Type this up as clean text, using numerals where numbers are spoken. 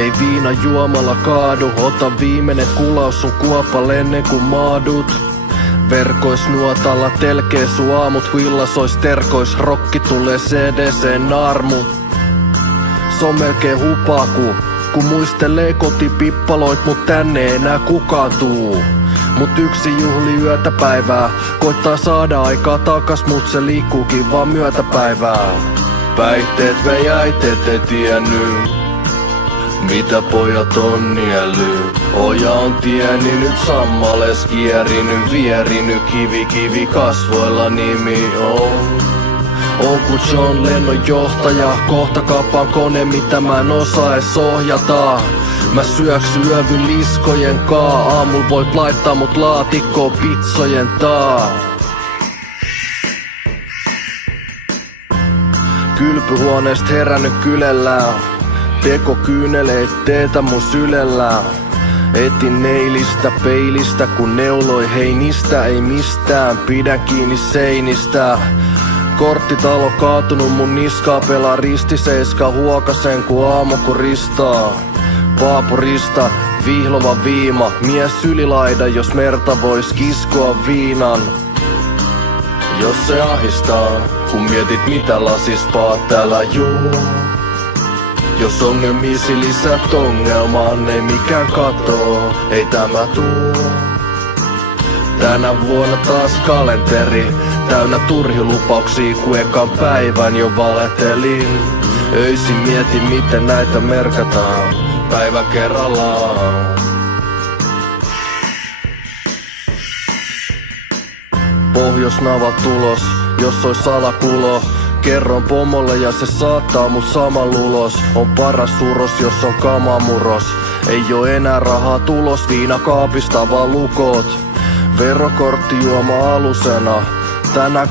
Ei viina juomalla kaadu, ota viimeinen kulaus sun kuopalle ennen kuin maadut. Verkois nuotalla telkee su aamut, huillasois terkois, rokki tulee CDC-naarmut. Se on melkein hupaku, kun muistelee kotipippaloit, mut tänne ei enää kukaan tuu. Mut yksi juhli yötä päivää, koittaa saada aikaa takas, mut se liikkuukin vaan myötäpäivää. Päihteet vei äiteet ei tiennyt, mitä pojat on nielly. Oja on tieni nyt sammales kierinyt, vierinyt kivi kasvoilla nimi on. On ku John Lennon johtaja, kohta kapaan kone mitä mä en osaa ees ohjata. Mä syöksy yövyn liskojen kaa, aamul voit laittaa mut laatikkoon pitsojen taa. Kylpyhuoneest herännyt kylellään, teko kyyneleet teetä mun sylellään. Etin neilistä peilistä, kun neuloi heinistä, ei mistään, pidän kiinni seinistä. Korttitalo kaatunut mun niskaa, pelaa ristiseiska huokasen ku aamu kun ristaa. Paapurista, vihlova viima, mies ylilaida, jos merta vois kiskoa viinan. Jos se ahistaa, kun mietit mitä lasispaat täällä juo. Jos ongelmiisi lisät ongelmaan, ei mikään katoo, ei tämä tuo. Tänä vuonna taas kalenteri, täynnä turhilupauksia, kun ekan päivän jo valetelin. Öisin mietin miten näitä merkataan, päivä kerrallaan. Pohjoisnava tulos, jos ois salakulo. Kerron pomolle ja se saattaa mut saman ulos. On paras uros, jos on kamamuros. Ei oo enää rahaa tulos, viinakaapista vaan lukot. Verokortti juoma alusena. Tänään